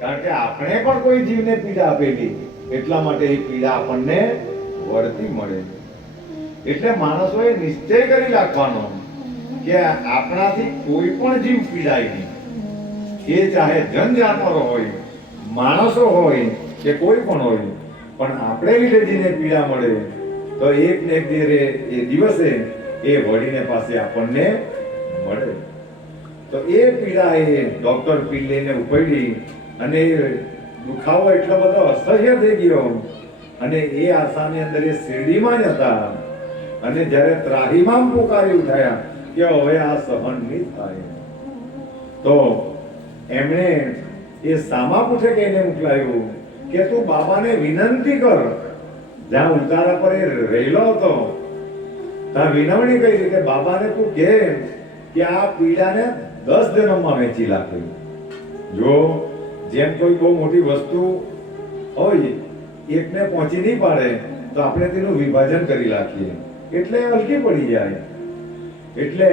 કારણ કે આપણે પણ કોઈ જીવને પીડા આપેલી એટલા માટે એ પીડા આપણને વળતી મળે. એટલે માણસોએ નિશ્ચય કરી રાખવાનો કે આપણાથી કોઈ પણ જીવ પીડાય નહીં. એ ચાહે જન જાનવરો હોય, માણસો હોય કે કોઈ પણ હોય, પણ આપણે લીધે પીડા મળે, તો એક ને એક એ દિવસે એ વળીને પાસે આપણને મળે. તો એ પીડા એ ડોક્ટર પિલ્લેને ઉપડી અને દુખાવો એટલો બધો અસહ્ય થઈ ગયો. અને એ આશાની અંદર એ શેરડીમાં જ હતા. અને જ્યારે ત્રાહીમાં પોકારી ઉઠાયા કે હવે આ સહન નહીં થાય. તો એમણે એ સામા પૂછે કે એને મોકલાયું કે તું બાબાને વિનંતી કર. જ્યાં ઉતારા પર એ રહેલો હતો, ત્યાં વિનવણી કરી કે બાબાને તું કહે કે આ પીડાને દસ જન્મમાં વેચી નાખે. જો જેમ કોઈ બહુ મોટી વસ્તુ હોય, એકને પહોંચી નહીં પાડે, તો આપણે તેનું વિભાજન કરી નાખીએ. એટલે હલકી પડી જાય. એટલે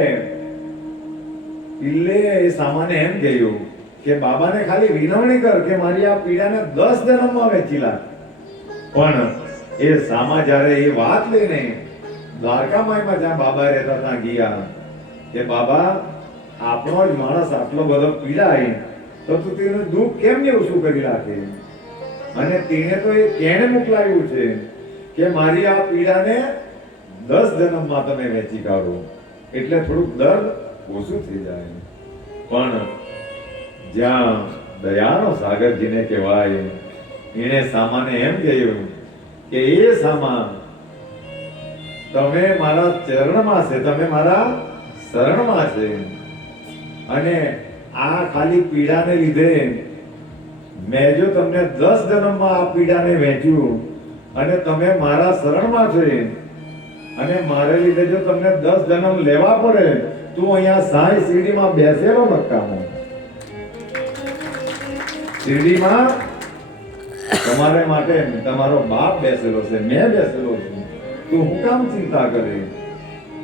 પિલ્લે એ સામાને એમ કહ્યું કે, બાબાને ખાલી વિનવણી કર કે મારી આ પીડાને દસ જન્મમાં વેચી લાખ પણ એ સામા જ્યારે એ વાત લઈને દ્વારકામાઈમાં જ્યાં બાબા રહેતા ત્યાં ગયા, કે, બાબા આપણો જ માણસ આટલો બધો પીડાય તો તું તેનું દુઃખ કેમ ને ઓછું કરી રાખે અને તેને તો એ કેણે મોકલાવ્યું છે કે મારી આ પીડાને દસ જન્મમાં તમે વેચી કાઢો. એટલે થોડુંક દર્દ ઓછું થઈ જાય. પણ જ્યાં દયાનો સાગર જેને કહેવાય એણે સામાને એમ કહ્યું કે એ સામા તમે મારા ચરણમાં છે, તમે મારા શરણમાં છે. અને આ ખાલી પીડાને લીધે મેં જો તમને દસ જન્મમાં આ પીડાને વહેંચ્યું અને તમે મારા શરણમાં છે અને મારે લીધે જો તમને દસ જન્મ લેવા પડે, તું અહીંયા સાંઈ શીરડીમાં બેસેલો નકામો શિરડીમાં તમારે માટે તમારો બાપ બેસેલો છે, મેં બેસેલો છું. તું હું કામ ચિંતા કરે?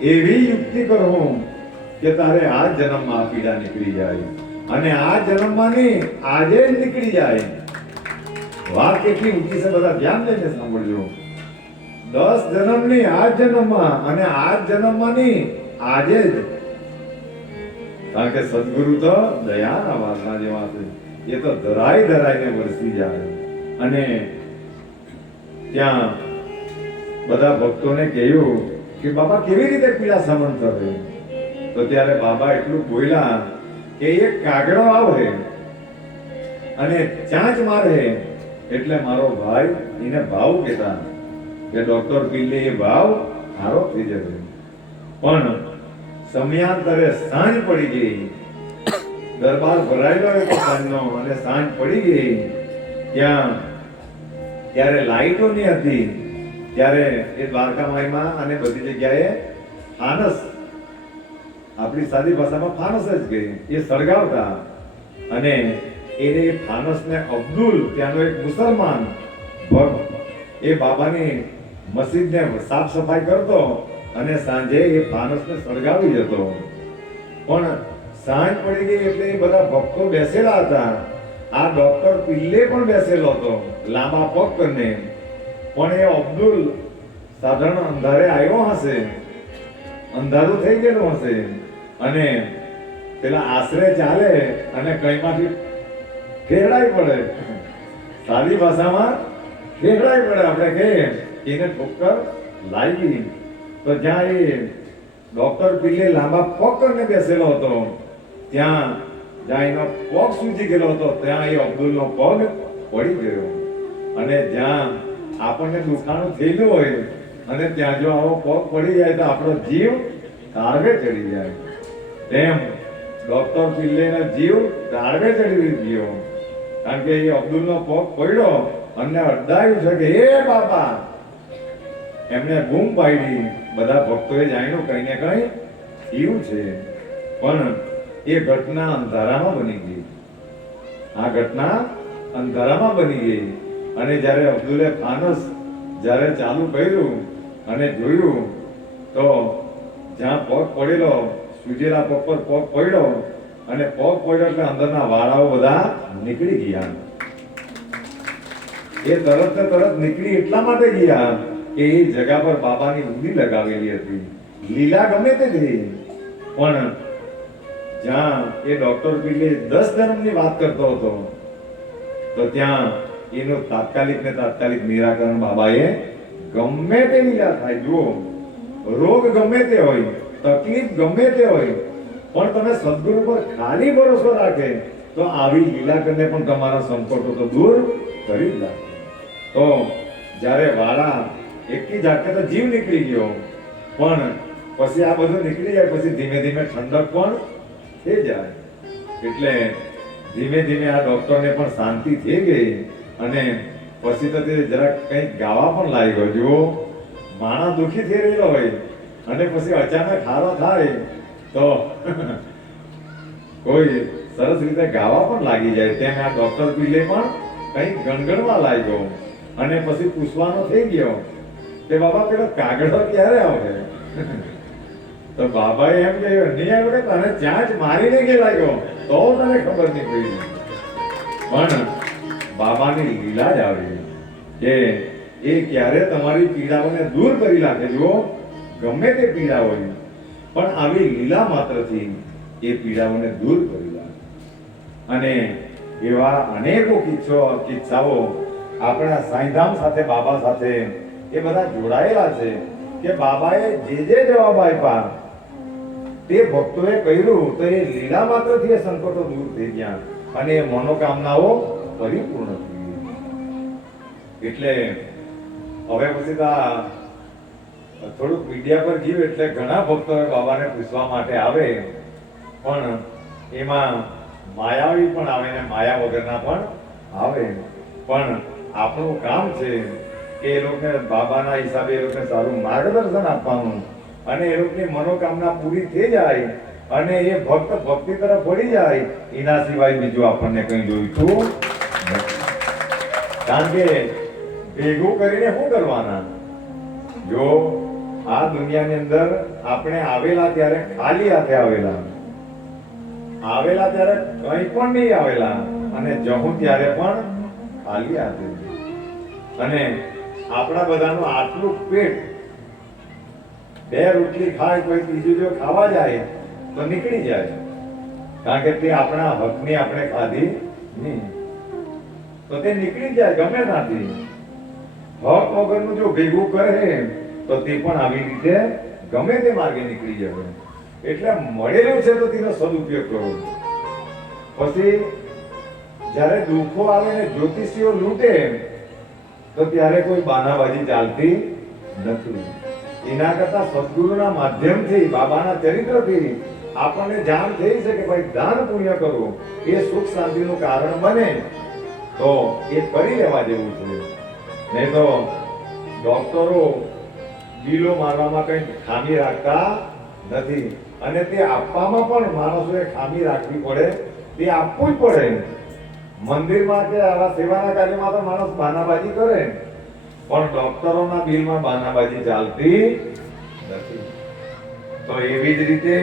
એવી યુક્તિ કરું. કે તારે આ જન્મમાં આ પીડા નીકળી જાય. અને આ જન્મમાં નહીં આજે જ નીકળી જાય. વાત કેટલી ઊંચી છે, બધા ધ્યાન દઈને સાંભળજો. દસ જન્મની આ જન્મમાં અને આ જન્મમાં નહીં આજે જ. કારણ કે સદગુરુ તો દયાના વાસના જેવા છે. એ તો ધરાઈ ધરાઈને વરસી જાય. અને ત્યાં બધા ભક્તોને કહ્યું કે બાબા કેવી રીતે પીડા સમન કરે? તો ત્યારે બાબા એટલું બોલ્યા કે એક કાગડો આવે અને ચાંચ મારે એટલે મારો ભાઈ એને ભાવ કહેતા કે ડોક્ટર પીલે એ ભાવ હારો થઈ જશે. પણ સમયાંતરે સાંજ પડી ગઈ. દરબાર ભરાયેલો હતો સાંજનો અને સાંજ પડી ગઈ. ત્યાં ત્યારે લાઈટો નહીં હતી. ત્યારે એ દ્વારકા માઈમાં અને બધી જગ્યાએ ફાનસ આપણી સાદી ભાષામાં ફાનસ જ ગઈ એ સળગાવતા. અને એને ફાનસને અબ્દુલ, ત્યાંનો એક મુસલમાન એ બાબાની મસ્જિદને સાફ સફાઈ કરતો અને સાંજે એ ફાનસને સળગાવી જતો. પણ સાંજ પડી ગઈ એટલે એ બધા ભક્તો બેસેલા હતા. આ ડોક્ટર પિલ્લે પણ બેસેલો હતો, લાંબા પગ કરીને. પણ એ અબ્દુલ સાધારણ અંધારે આવ્યો હશે. અંધારું થઈ ગયેલું હશે. અને પેલા આશરે ચાલે અને કઈમાંથી ખેડાઈ પડે. સાદી ભાષામાં ખેડાઈ પડે, આપણે કહીએ. એને ઠોકર લાગી તો જ્યાં એ ડોક્ટર પિલ્લે લાંબા પગ બેસેલો હતો, ત્યાં જ્યાં એનો પગ સૂજી ગયેલો હતો, ત્યાં એ અબ્દુલનો પગ પડી ગયો. અને જ્યાં આપણને દુખાણું થયેલું હોય, અને ત્યાં જો આવો પગ પડી જાય તો આપણો જીવ તાળવે ચડી જાય. તેમ ડોક્ટર પિલ્લેનો જીવ ધારવે ચડી ગયો. કારણ કે એ અબ્દુલનો પગ પડ્યો અને અડધાયું છે કે એ બાપા! એમને બૂમ પાડી. બધા ભક્તોએ જાણ્યું કઈ ને કઈ થયું છે. પણ એ ઘટના અંધારામાં બની ગઈ. આ ઘટના અંધારામાં બની ગઈ. અને જ્યારે અબ્દુલે ફાનસ જ્યારે ચાલુ કર્યું અને જોયું, તો જ્યાં પગ પડેલો સુજેલા પગ પર પગ પડ્યો અને પગ પડ્યો એટલે અંદરના વાળાઓ બધા નીકળી ગયા. એ તરત ને તરત નીકળી એટલા માટે ગયા કે એ જગા પર બાબાની ઉંડી લગાવેલી હતી. લીલા ગમે તે થઈ પણ જ્યાં એ ડોક્ટર પીલે દસ ધર્મની વાત કરતો હતો, તો ત્યાં એનું તાત્કાલિક ને તાત્કાલિક નિરાકરણ બાબાએ ગમે તે લીલા થાય. જુઓ, રોગ ગમે તે હોય તકલીફ ગમે તે હોય, પણ તમે સદગુરુ પર ખાલી ભરોસો રાખે, તો આવી લીલા કરીને પણ તમારા સંકટો તો દૂર કરી જ નાખે. તો જ્યારે વાળા એકી જાતે તો જીવ નીકળી ગયો, પણ પછી આ બધું નીકળી જાય, પછી ધીમે ધીમે ઠંડક પણ થઈ જાય. એટલે ધીમે ધીમે આ ડોક્ટરને પણ શાંતિ થઈ ગઈ અને પછી તો તે જરાક કંઈક ગાવા પણ લાગ્યો. જો માણસ દુઃખી થઈ રહેલો હોય અને પછી અચાનક હારો થાય તો કોઈ સરસ રીતે ગાવા પણ લાગી જાય. તેમ આ ડોક્ટર પીલે પણ કંઈક ગણગણવા લાગ્યો. અને પછી પૂછવાનો થઈ ગયો કે બાબા, પેલો કાગડો ક્યારે આવે તો બાબાએ એમ કહ્યું, નહીં આવે કે તને ત્યાં જ મારીને કે લાગ્યો તો તને ખબર નહીં પડી. પણ બાબાની લીલા જ આવી કે એ ક્યારે તમારી પીડાઓને દૂર કરી નાખે જો ગમે તે પીડા હોય પણ આવી લીલા માત્રથી એ પીડાઓને દૂર કરી લાવે અને એવા અનેકો કિસ્સો, કિસ્સાઓ આપણા સાંઈધામ સાથે, બાબા સાથે એ બધા જોડાયેલા છે કે બાબાએ જે જે જવાબ આપ્યા તે ભક્તોએ કહ્યું તો એ લીલા માત્રથી એ સંકટો દૂર થઈ ગયા અને એ મનોકામનાઓ પરિપૂર્ણ થઈ એટલે હવે પછી તો થોડુંક મીડિયા પર ગયું એટલે ઘણા ભક્તો બાબાને પૂછવા માટે આવે, પણ એમાં માયાવી પણ આવે ને માયા વગરના પણ આવે. પણ આપણું કામ છે કે એ લોકોને બાબાના હિસાબે એ લોકોને સારું માર્ગદર્શન આપવાનું અને એ લોકોની મનોકામના પૂરી થઈ જાય અને એ ભક્ત ભક્તિ તરફ વળી જાય, એના સિવાય બીજું આપણને કંઈ જોઈતું કારણ કે ભેગું કરીને શું કરવાના? જો આ દુનિયાની અંદર આપણે આવેલા ત્યારે ખાલી હાથે આવેલા. આવેલા ત્યારે કંઈ પણ નહીં આવેલા. અને જહું ત્યારે પણ ખાલી હાથે. અને આપણા બધાનું આટલું પેટ. બે રોટલી ખાય કોઈ બીજું જો ખાવા જાય, તો નીકળી જાય. કારણ કે તે આપણા હકની આપણે ખાધી નહીં. તો તે નીકળી જાય ગમે ત્યાંથી. હક વગરનું જો ભેગું કરે તો તે પણ આવી રીતે ગમે તે માર્ગે નીકળી જવે એટલે મળેલું છે તો તેનો સદુપયોગ કરવો પછી જ્યારે દુઃખો આવે ને જ્યોતિષીઓ લૂંટે, તો ત્યારે કોઈ બાનાબાજી ચાલતી નથી. એના કરતા સદગુરુના માધ્યમથી, બાબાના ચરિત્રથી આપણને જાણ થઈ છે કે ભાઈ દાન પુણ્ય કરવું એ સુખ શાંતિનું કારણ બને. તો એ કરી લેવા જેવું છે. નહીં તો ડોક્ટરો બિલો મારવામાં કઈ ખામી રાખતા નથી. અને તે આપવામાં પણ માણસોએ ખામી રાખવી પડે, તે આપવું જ પડે. મંદિરમાં કે આવા સેવાના કાર્યમાં તો માણસ બાનાબાજી કરે. પણ ડોક્ટરોના બિલમાં બાનાબાજી ચાલતી નથી. તો એવી જ રીતે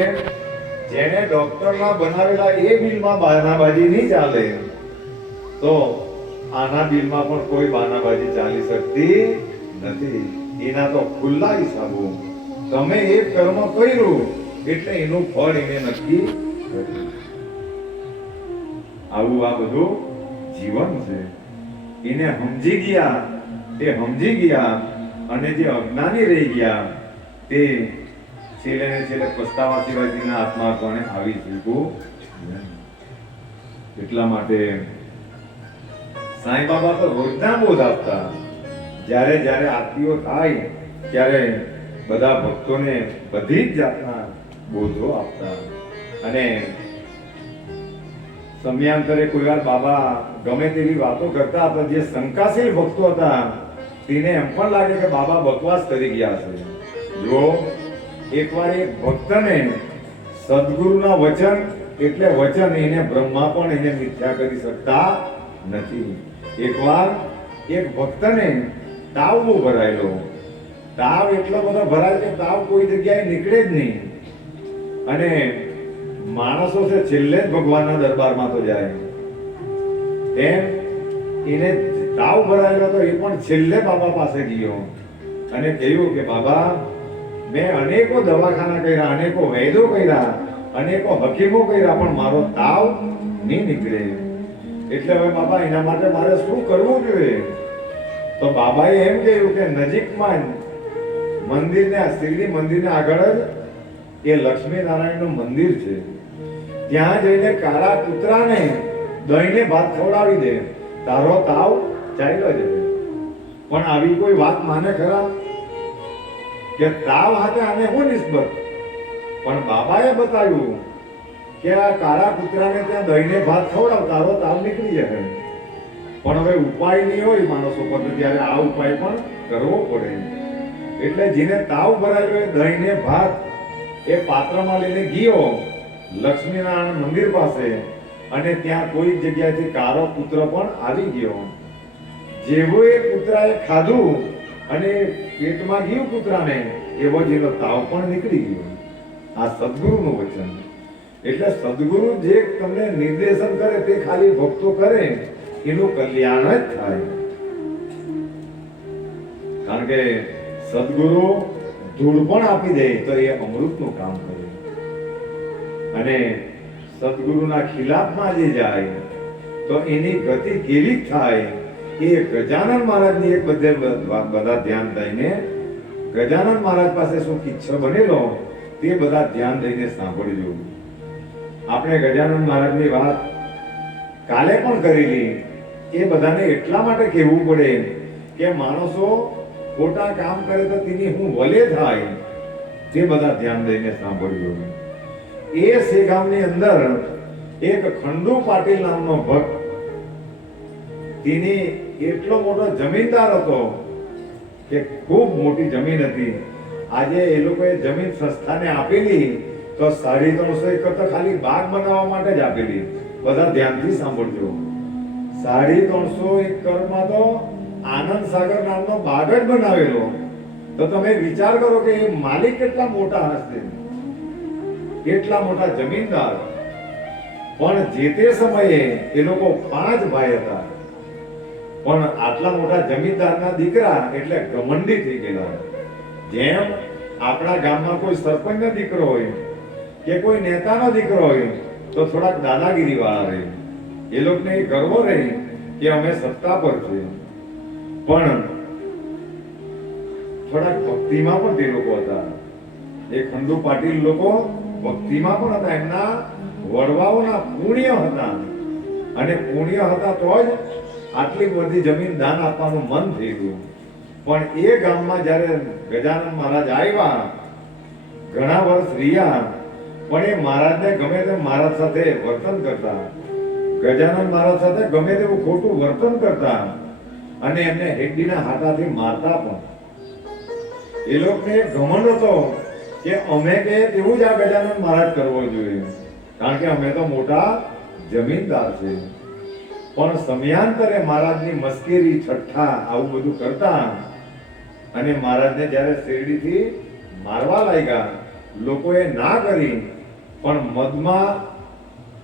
જેને ડોક્ટરના બનાવેલા એ બિલમાં બાનાબાજી નહીં ચાલે, તો આના બિલમાં પણ કોઈ બાનાબાજી ચાલી શકતી નથી. એના તો ખુલ્લા હિસાબો તમે એ કર્મ કર્યું એટલે એનું ફળ એને નક્કી આવું આ બધું જીવન છે. એને સમજી ગયા, તે સમજી ગયા અને જે અજ્ઞાની રહી ગયા, તે છેલ્લે ને છેલ્લે પસ્તાવા સિવાય તેના આત્મા કોને આવી શીખવું એટલા માટે સાંઈ બાબા તો રોજના બોધ આપતા. જ્યારે જ્યારે આરતીઓ થાય, ત્યારે બધા ભક્તોને બધી જ જાતના બોધો આપતા અને સમયાંતરે કોઈ વાર બાબા ગમે તેવી વાતો કરતા હતા, જે શંકાશીલ ભક્તો હતા, તેને એમ પણ લાગે કે બાબા બકવાસ કરી ગયા છે. જો એકવાર એક ભક્તને સદગુરુના વચન એટલે વચન એને બ્રહ્મા પણ એને મિથ્યા કરી શકતા નથી. એકવાર એક ભક્તને તાવ બહુ ભરાયેલો તાવ એટલો બધો ભરાય કે તાવ કોઈ જગ્યાએ નીકળે જ નહીં. અને માણસો છે છેલ્લે જ ભગવાનના દરબારમાં તો જાય. એમ એને તાવ ભરાયેલો તો એ પણ છેલ્લે બાબા પાસે ગયો. અને કહ્યું કે બાબા, મેં અનેકો દવાખાના કર્યા, અનેકો વૈદો કર્યા, અનેકો હકીમો કર્યા, પણ મારો તાવ નહીં નીકળે. એટલે હવે બાબા, એના માટે મારે શું કરવું જોઈએ? તો બાબાએ એમ કહ્યું કે નજીકમાં મંદિરને શિરડી મંદિરને આગળ જ એ લક્ષ્મી નારાયણનું મંદિર છે. ત્યાં જઈને કાળા કૂતરાને દહીંને ભાત ખવડાવી દે. તારો તાવ ચાલ્યો જશે પણ આવી કોઈ વાત માને ખરા? કે તાવ હાથે આને હું નિસ્બત? પણ બાબાએ બતાવ્યું કે આ કાળા કૂતરાને ત્યાં દહીંને ભાત ખવડાવ, તારો તાવ નીકળી જશે પણ હવે ઉપાય નહીં હોય માણસો પર ત્યારે આ ઉપાય પણ કરવો પડે. એટલે જેને તાવ ભરાયો એ દહીંને ભાત, એ પાત્રમાં લઈને ગયો લક્ષ્મીનારાયણ મંદિર પાસે, અને ત્યાં કોઈ જગ્યાએથી કારો પુત્ર પણ આવી ગયો. જેવો એ કૂતરાએ ખાધું, અને પેટમાં ગયું કૂતરાને, એવો જેનો તાવ પણ નીકળી ગયો. આ સદગુરુનું વચન. એટલે સદગુરુ જે તમને નિર્દેશન કરે તે ખાલી ભક્તો કરે એનું કલ્યાણ જ થાય. કારણ કે સદગુરુ ધૂળ પણ આપી દે તો એ અમૃતનું કામ કરે. અને સદગુરુના ખિલાફમાં જે જાય, તો એની ગતિ કેવી થાય, એ ગજાનન મહારાજની એક બધે બધા ધ્યાન દઈને, ગજાનન મહારાજ પાસે શું કિચ્છ બનેલો, તે બધા ધ્યાન દઈને સાંભળજો. આપણે ગજાનન મહારાજની વાત કાલે પણ કરેલી એ બધાને એટલા માટે કહેવું પડે કે માણસો ખોટા કામ કરે તો તેની હું વલે થાય, તે બધા ધ્યાન દઈને સાંભળ્યું એ શેગામની અંદર એક ખંડુ પાટીલ નામનો ભક્ત, તેની એટલો મોટો જમીનદાર હતો કે ખૂબ મોટી જમીન હતી. આજે એ લોકોએ જમીન સંસ્થાને આપેલી તો સાડી ત્રણસો એકર તો ખાલી બાગ બનાવવા માટે જ આપેલી. બધા ધ્યાનથી સાંભળજો. સાડી ત્રણસો એકરમાં તો આનંદ સાગર નામનો બાગ જ બનાવેલો. તો તમે વિચાર કરો કે એ માલિક કેટલા મોટા હશે? કેટલા મોટા જમીનદાર? પણ જે તે સમયે એ લોકો પાંચ ભાઈ હતા. પણ આટલા મોટા જમીનદારના દીકરા એટલે ઘમંડી થઈ ગયેલા. જેમ આપણા ગામમાં કોઈ સરપંચનો દીકરો હોય કે કોઈ નેતાનો દીકરો હોય, તો થોડાક દાદાગીરી વાળા રહે. એ લોકોને ગર્વ રહે કે અમે સત્તા પર છીએ. પણ થોડાક ભક્તિમાં પણ તે લોકો હતા. એ ખંડુ પાટીલ લોકો ભક્તિમાં પણ હતા. એમના વડવાઓના પુણ્ય હતા. અને પુણ્ય હતા તો જ આટલી બધી જમીન દાન આપવાનું મન થઈ ગયું. પણ એ ગામમાં જ્યારે ગજાનંદ મહારાજ આવ્યા, ઘણા વર્ષ રહ્યા, પણ એ મહારાજને ગમે તેમ મહારાજ સાથે વર્તન કરતા. ગજાનન મહારાજ સાથે ગમે તેવું ખોટું વર્તન કરતા અને એમને હેડીના હાથાથી મારતા પણ. એ લોકોને ઘમંડ હતો કે અમે કે તેવું જ આ ગજાનંદ મહારાજ કરવો જોઈએ. કારણ કે અમે તો મોટા જમીનદાર છે. પણ સમયાંતરે મહારાજની મસ્કરી, છઠ્ઠા આવું બધું કરતા અને મહારાજને જ્યારે શેરડીથી મારવા લાગ્યા, લોકોએ ના કરી, પણ મદમાં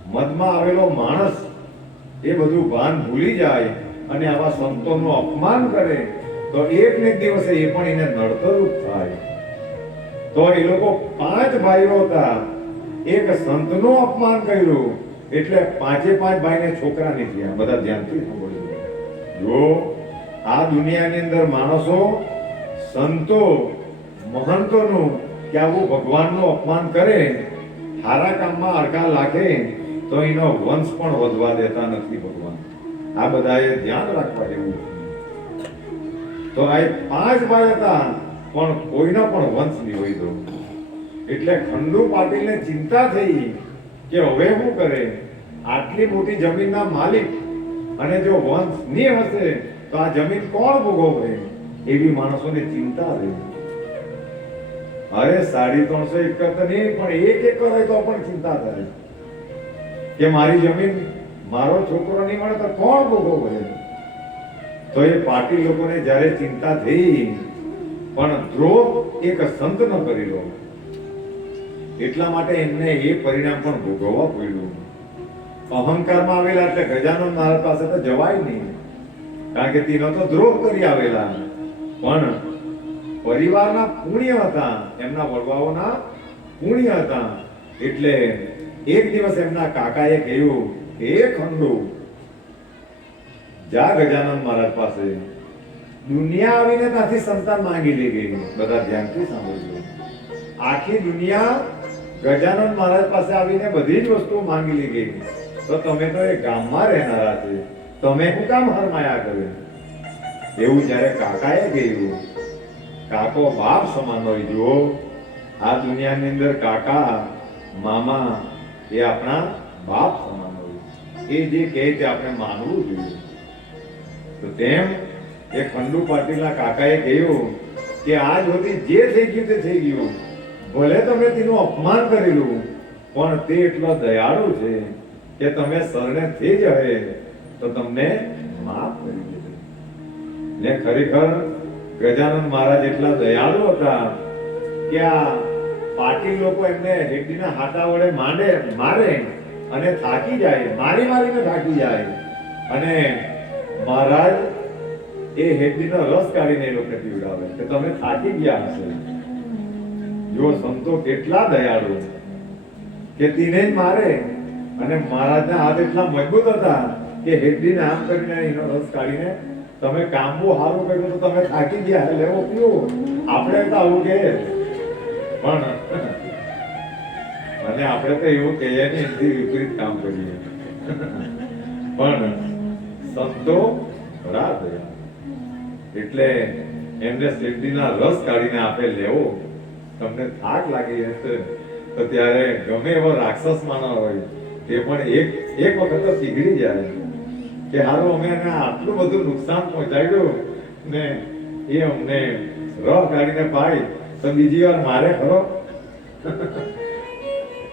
મદમાં આવેલો માણસ એ બધું ભાન ભૂલી જાય અને આવા સંતોનું અપમાન કરે, તો એક ને દિવસે એ પણ એને નડતરૂપ થાય. તો એ લોકો પાંચ ભાઈઓ હતા. એક સંતનું અપમાન કર્યું, એટલે પાંચે પાંચ ભાઈને છોકરા નહીં થયા બધા ધ્યાનથી સાંભળ્યું જો આ દુનિયાની અંદર માણસો સંતો, મહંતોનું કે આવું ભગવાનનું અપમાન કરે સારા કામમાં અડકા લાગે તો એનો વંશ પણ વધવા દેતા નથી ભગવાન. આ બધાએ ધ્યાન રાખવા જેવું તો આ પાંચ ભાઈ હતા પણ કોઈનો પણ વંશ નહીં હોય તો. એટલે ખંડુ પાટીલને ચિંતા થઈ કે હવે શું કરે? આટલી મોટી જમીનના માલિક અને જો વંશ નહીં હશે, તો આ જમીન કોણ ભોગવશે? એવી માણસોને ચિંતા રહી અરે સાડી ત્રણસો એકર નહીં, પણ એક એકર હોય તો પણ ચિંતા થાય. કે મારી જમીન મારો છોકરો નહીં મળે તો કોણ ભોગવશે તો એ પાર્ટી લોકોને જ્યારે ચિંતા થઈ, પણ દ્રોહ એક સંત ન કરી લો. એટલા માટે એમને એ પરિણામ પણ ભોગવવા પડ્યું. અહંકારમાં આવેલા એટલે ગજાનન મહારાજ પાસે તો જવાય નહીં, કારણ કે તેનો તો દ્રોહ કરી આવેલા. પણ પરિવારના પુણ્ય હતા, એમના વડવાઓના પુણ્ય હતા, એટલે એક દિવસ એમના કાકાએ કહ્યું કે એ ખંડુ, જા ગજાનંદ મહારાજ પાસે. દુનિયા આવીને ત્યાંથી સંતાન માંગી લઈ ગઈ. બધા ધ્યાનથી સાંભળજો. આખી દુનિયા ગજાનંદ મહારાજ પાસે આવીને બધી જ વસ્તુ માંગી લઈ ગઈ. તો તમે તો એ ગામમાં રહેનારા છે. તમે શું કામ હરમાયા કરે? એવું જ્યારે કાકાએ કહ્યું, કાકો બાપ સમાન હોય જુઓ, આ દુનિયાની અંદર કાકા, મામા એ આપણા બાપ સમાન હોય એ જે કહે તે આપણે માનવું જોઈએ. તો તેમ એ ખંડુ પાટીલના કાકાએ કહ્યું કે આજ સુધી જે થઈ ગયું તે થઈ ગયું. ભલે તમે તેનું અપમાન કરેલું, પણ તે એટલો દયાળુ છે કે તમે શરણે થઈ જાય તો તમને માફ કરી દેશે ને ખરેખર ગજાનંદ મહારાજ એટલા દયાળુ હતા કે આ પાટીલ લોકો એમને રેડ્ડીના હાથા વડે માંડે, મારે અને થાકી જાય, મારી મારીને થાકી જાય. અને મહારાજ, એ હેડ્ડીનો રસ કાઢીને એ લોકોને પીવડાવે કે તમે થાકી ગયા હશે. જો સંતો કેટલા દયાળુ. કે તીને જ મારે અને મહારાજના હાથ એટલા મજબૂત હતા કે હેડ્ડીને આમ કરીને એનો રસ કાઢીને તમે કામ બહુ સારું કર્યું તો તમે થાકી ગયા લેવો પીવો. આપણે તો આવું કે પણ અને આપણે તો એવું કહીએ ને, એનાથી વિપરીત કામ કરીએ. પણ સંતો ઘણા થયા એટલે એમને શેરડીના રસ કાઢીને આપે લેવો, તમને થાક લાગી હશે તો ત્યારે ગમે એવો રાક્ષસ માણસ હોય, તે પણ એક એક વખત તો પીગળી જાય. કે હારો અમે એને આટલું બધું નુકસાન પહોંચાડ્યું ને એ અમને રસ કાઢીને પાય તો બીજી વાર મારે ખરો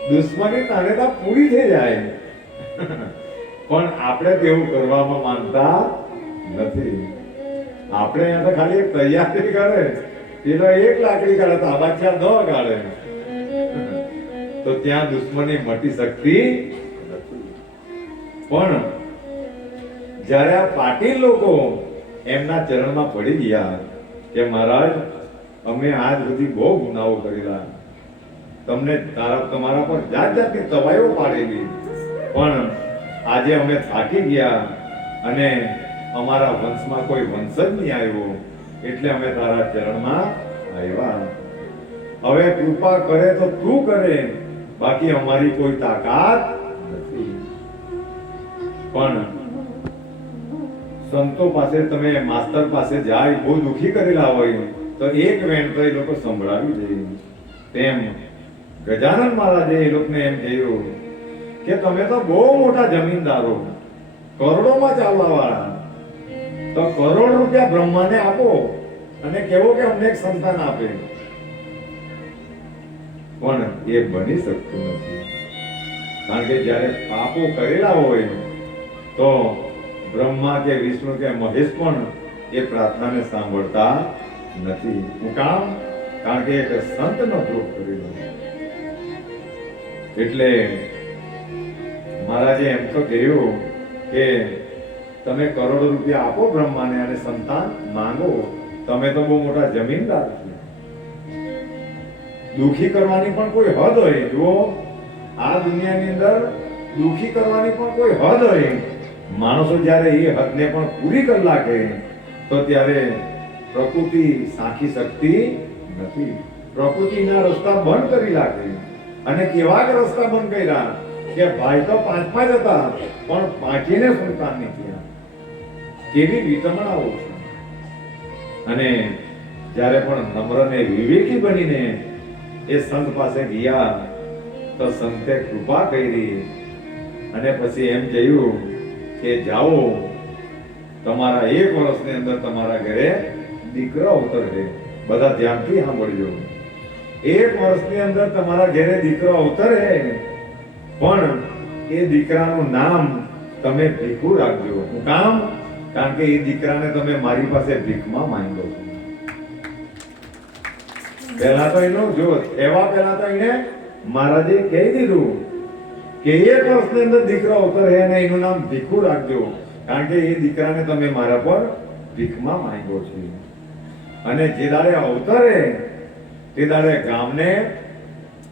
દુશ્મની તાનેતા પૂરી થઈ જાય. પણ આપણે તેવું કરવામાં માનતા નથી. આપણે અહીંયા તો ખાલી એક તૈયારી કરે. એ તો એક લાકડી કાઢે તો આબાદ ચાર દવા કાઢે. તો ત્યાં દુશ્મની મટી શકતી પણ જ્યારે આ પાટીલ લોકો એમના ચરણમાં પડી ગયા કે મહારાજ અમે આજ સુધી બહુ ગુનાઓ કરેલા તમને તારા તમારા પર જાત જાતની તવાઈઓ પાડેલી. પણ આજે અમે થાકી ગયા અને અમારા વંશમાં કોઈ વંશ જ નહીં આવ્યો એટલે અમે તારા ચરણમાં આવ્યા. હવે કૃપા કરે તો તું કરે. બાકી અમારી કોઈ તાકાત નથી. પણ સંતો પાસે તમે માસ્તર પાસે જાય બહુ દુખી કરેલા હોય. તો એક વેણ તો એ લોકો સંભળાવી દે. તેમ ગજાનંદ મહારાજે એ લોકોને એમ કહ્યું કે તમે તો બહુ મોટા જમીનદારો. કરોડોમાં ચાલવા વાળા તો કરોડ રૂપિયા બ્રહ્માને આપો અને કેવો કે અમને એક સંતાન આપે. પણ એ બની શકતું નથી. કારણ કે જ્યારે પાપો કરેલા હોય તો બ્રહ્મા કે વિષ્ણુ કે મહેશ પણ એ પ્રાર્થનાને સાંભળતા નથી. હું કામ? કારણ કે એક સંતનો દ્રોહ કરેલો એટલે મહારાજે એમ તો કહ્યું કે તમે કરોડો રૂપિયા આપો બ્રહ્માને અને સંતાન માંગો. તમે તો બહુ મોટા જમીનદાર છો. દુખી કરવાની પણ કોઈ હદ હોય. જુઓ, આ દુનિયાની અંદર દુખી કરવાની પણ કોઈ હદ હોય. માણસો જ્યારે એ હદને પણ પૂરી કરી નાખે, તો ત્યારે પ્રકૃતિ સાખી શકતી નથી. પ્રકૃતિના રસ્તા બંધ કરી નાખે. અને કેવા રસ્તા બંધ કર્યા કે ભાઈ તો પાંચ પાંચ હતા, પણ પાંચેને સંતાન નીકળ્યા કેવી વિતમણાઓ છે. અને જ્યારે પણ નમ્રને વિવેકી બનીને એ સંત પાસે ગયા, તો સંતે કૃપા કરી. અને પછી એમ કહ્યું કે જાઓ, તમારા એક વર્ષની અંદર તમારા ઘરે દીકરો અવતરશે બધા ધ્યાનથી સાંભળજો. એક વર્ષની અંદર તમારા ઘરે દીકરો અવતરે પણ એ દીકરાનું નામ તમે ભીખું રાખજો. હું કામ? કારણ કે એ દીકરાને તમે મારી પાસે ભીખમાં માંગો છો. પહેલા તો એનો જો, એવા પહેલા તો એને મહારાજે કહી દીધું કે એક વર્ષની અંદર દીકરો અવતરે અને એનું નામ ભીખું રાખજો. કારણ કે એ દીકરાને તમે મારા પર ભીખમાં માંગ્યો છે. અને જે દાડે અવતરે, તે દાડે ગામને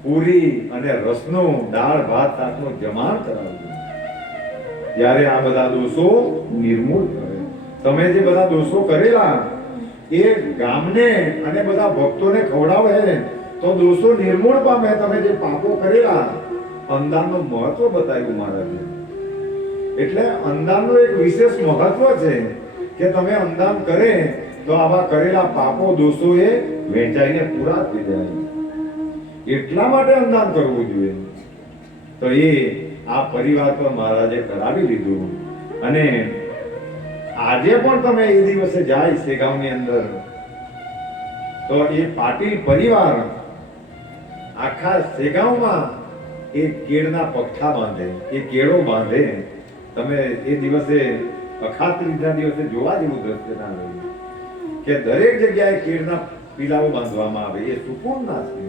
પૂરી અને રસનું દાળ, ભાત, શાકનું જમાણ કરાવજો. ત્યારે આ બધા દોષો નિર્મૂળ કરે તમે જે બધા દોષો કરેલા, એ ગામને અને બધા ભક્તોને ખવડાવે, તો દોષો નિર્મૂળ પામે. તમે જે પાપો કરેલા અંદાનનું મહત્વ બતાવ્યું મહારાજે. એટલે અંદાનનું એક વિશેષ મહત્વ છે કે તમે અંદાન કરે તો આવા કરેલા પાપો દોષો એ વેચાઈને પૂરા થઈ જાય. એટલા માટે અંદાન કરવું જોઈએ. તો એ આ પરિવાર પર મહારાજે કરાવી લીધું. અને આજે પણ તમે એ દિવસે જાય શેગાવની અંદર. તો એ પાટીલ પરિવાર આખા શેગાવમાં એ કેળના પગથા બાંધે, એ કેળો બાંધે. તમે એ દિવસે અખાત્રીજના દિવસે જોવા જેવું દ્રશ્ય ના રહ્યું. કે દરેક જગ્યાએ ખીરના પીલાઓ બાંધવામાં આવે, એ સુકૂન ના છે.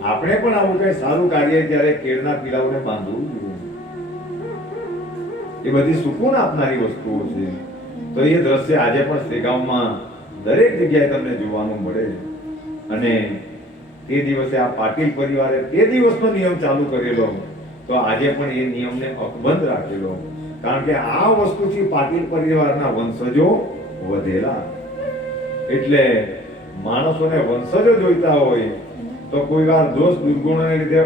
આપણે પણ આવું કઈ સારું કાર્ય ત્યારે કેળના પીલાઓને બાંધવું જોઈએ. એ બધી સુકૂન આપનારી વસ્તુઓ છે. તો એ દ્રશ્ય આજે પણ શેગાવમાં દરેક જગ્યાએ તમને જોવાનું મળે. અને તે દિવસે આ પાટીલ પરિવારે તે દિવસનો નિયમ ચાલુ કરેલો. તો આજે પણ એ નિયમને અકબંધ રાખેલો. કારણ કે આ વસ્તુથી પાટીલ પરિવારના વંશજો વધેલા. એટલે માણસોને વંશજો જોઈતા હોય તો કોઈ વાર દોષ દુર્ગુણોને લીધે